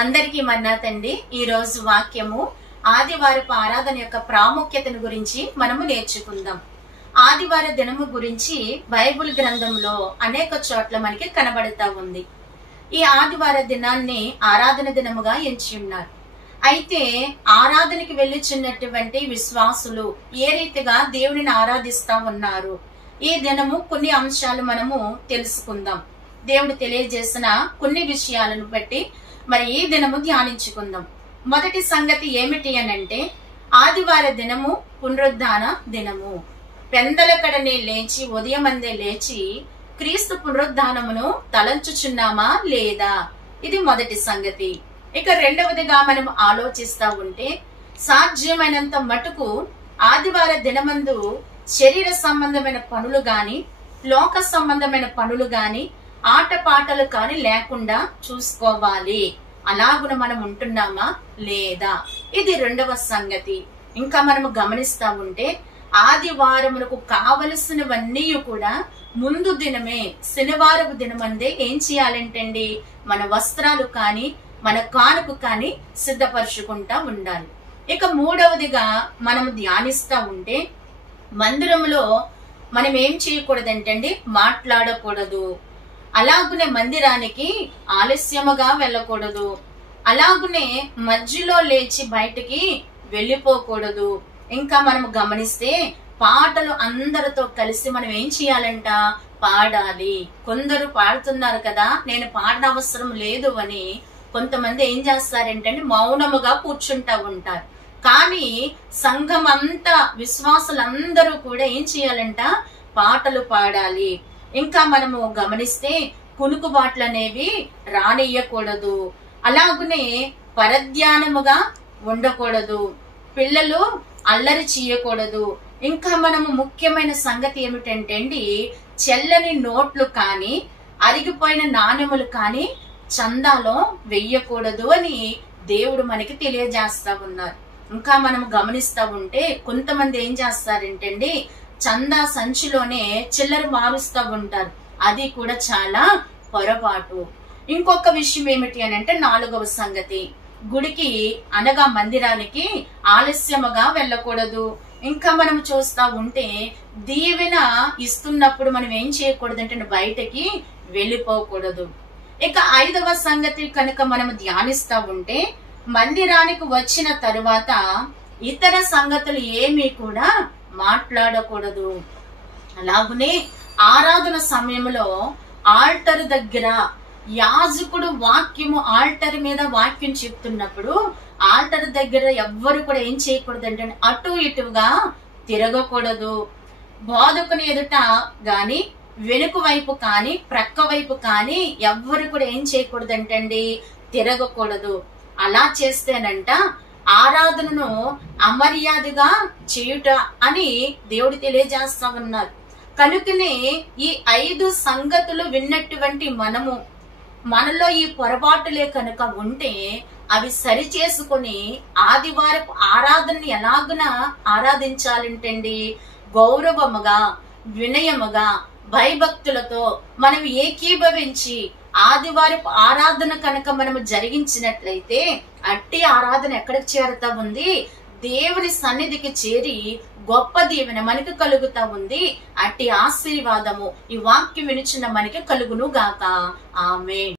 అందరికీ మన్నాతండి. ఈ రోజు వాక్యము ఆదివారపు ఆరాధన యొక్క ప్రాముఖ్యతను గురించి మనము నేర్చుకుందాం. ఆదివార దినము గురించి బైబిల్ గ్రంథంలో అనేక చోట్ల మనకి కనబడతా ఉంది. ఈ ఆదివార దినాన్ని ఆరాధన దినముగా ఎంచి ఉన్నారు. అయితే ఆరాధనకి వెళ్ళుచున్నటువంటి విశ్వాసులు ఏ రీతిగా దేవుడిని ఆరాధిస్తా ఉన్నారు, ఈ దినము కొన్ని అంశాలు మనము తెలుసుకుందాం. దేవుడు తెలియజేసిన కొన్ని విషయాలను బట్టి మరి ఈ దినము ధ్యానించుకుందాం. మొదటి సంగతి ఏమిటి అనంటే, ఆదివార దినము పునరుద్ధాన దినము. పెందలకడనే లేచి ఉదయమందే లేచి క్రీస్తు పునరుద్ధానమును తలంచుచున్నామా లేదా, ఇది మొదటి సంగతి. ఇక రెండవదిగా మనం ఆలోచిస్తా ఉంటే, సాధ్యమైనంత మటుకు ఆదివార దినమందు శరీర సంబంధమైన పనులు గాని, లోక సంబంధమైన పనులు గాని, ఆటపాటలు కాని లేకుండా చూసుకోవాలి. అలాగున మనం ఉంటున్నామా లేదా, ఇది రెండవ సంగతి. ఇంకా మనము గమనిస్తా ఉంటే, ఆదివారములకు కావలసినవన్నీ కూడా ముందు దినమే శనివారపు దినమందే ఏం చేయాలంటండి, మన వస్త్రాలు కాని మన కానుక కాని సిద్ధపరచుకుంటా ఉండాలి. ఇక మూడవదిగా మనము ధ్యానిస్తా ఉంటే, మందిరంలో మనం ఏం చేయకూడదంటండి, మాట్లాడకూడదు. అలాగునే మందిరానికి ఆలస్యముగా వెళ్ళకూడదు. అలాగునే మధ్యలో లేచి బయటికి వెళ్ళిపోకూడదు. ఇంకా మనం గమనిస్తే పాటలు అందరితో కలిసి మనం ఏం చేయాలంట, పాడాలి. కొందరు పాడుతున్నారు కదా, నేను పాడనవసరం లేదు అని కొంతమంది ఏం చేస్తారంటే మౌనముగా కూర్చుంటా ఉంటారు. కానీ సంఘం అంతా, విశ్వాసులందరూ కూడా ఏం చేయాలంట, పాటలు పాడాలి. ఇంకా మనము గమనిస్తే కునుకుబాట్లు అనేవి రానియ్యకూడదు. అలాగునే పరధ్యానముగా ఉండకూడదు. పిల్లలు అల్లరి చేయకూడదు. ఇంకా మనము ముఖ్యమైన సంగతి ఏమిటంటే అండి, చెల్లని నోట్లు కానీ అరిగిపోయిన నాణెములు కానీ చందాలో వెయ్యకూడదు అని దేవుడు మనకి తెలియజేస్తా ఉన్నారు. ఇంకా మనం గమనిస్తా ఉంటే కొంతమంది ఏం చేస్తారంటండి, చందా సంచిలోనే చిల్లర మారుస్తా ఉంటారు. అది కూడా చాలా పొరపాటు. ఇంకొక విషయం ఏమిటి అని అంటే, నాలుగవ సంగతి, గుడికి అనగా మందిరానికి ఆలస్యముగా వెళ్ళకూడదు. ఇంకా మనం చూస్తా ఉంటే దీవెన ఇస్తున్నప్పుడు మనం ఏం చేయకూడదు అంటే బయటకి వెళ్ళిపోకూడదు. ఇక ఐదవ సంగతి కనుక మనం ధ్యానిస్తా ఉంటే, మందిరానికి వచ్చిన తరువాత ఇతర సంగతులు ఏమీ కూడా మాట్లాడకూడదు. అలాగునే ఆరాధన సమయంలో ఆల్టర్ దగ్గర యాజకుడు ఆల్టర్ మీద వాక్యం చెప్తున్నప్పుడు ఆల్టర్ దగ్గర ఎవ్వరు కూడా ఏం చేయకూడదు అంటే అటు ఇటుగా తిరగకూడదు. బోధకుని ఎదుట గాని, వెనుక వైపు కానీ, ప్రక్క వైపు కానీ ఎవ్వరు కూడా ఏం చేయకూడదు అంటండి, తిరగకూడదు. అలా చేస్తేనంట ఆరాధనను అమర్యాదగా చేయుట అని దేవుడు తెలియజేస్తా ఉన్నారు. కనుకనే ఈ 5 సంగతులు విన్నటువంటి మనలో ఈ పొరపాటులే కనుక ఉంటే అవి సరి చేసుకుని ఆదివారపు ఆరాధనని ఎలాగున ఆరాధించాలంటండి, గౌరవముగా, వినయముగా, భయభక్తులతో మనం ఏకీభవించి ఆదివారపు ఆరాధన కనుక మనము జరిగించినట్లయితే అట్టి ఆరాధన ఎక్కడికి చేరుతా ఉంది, దేవుని సన్నిధికి చేరి గొప్ప దీవెన మనకి కలుగుతా ఉంది. అట్టి ఆశీర్వాదము ఈ వాక్యం వినుచున్న మనకి కలుగును గాక. ఆమేన్.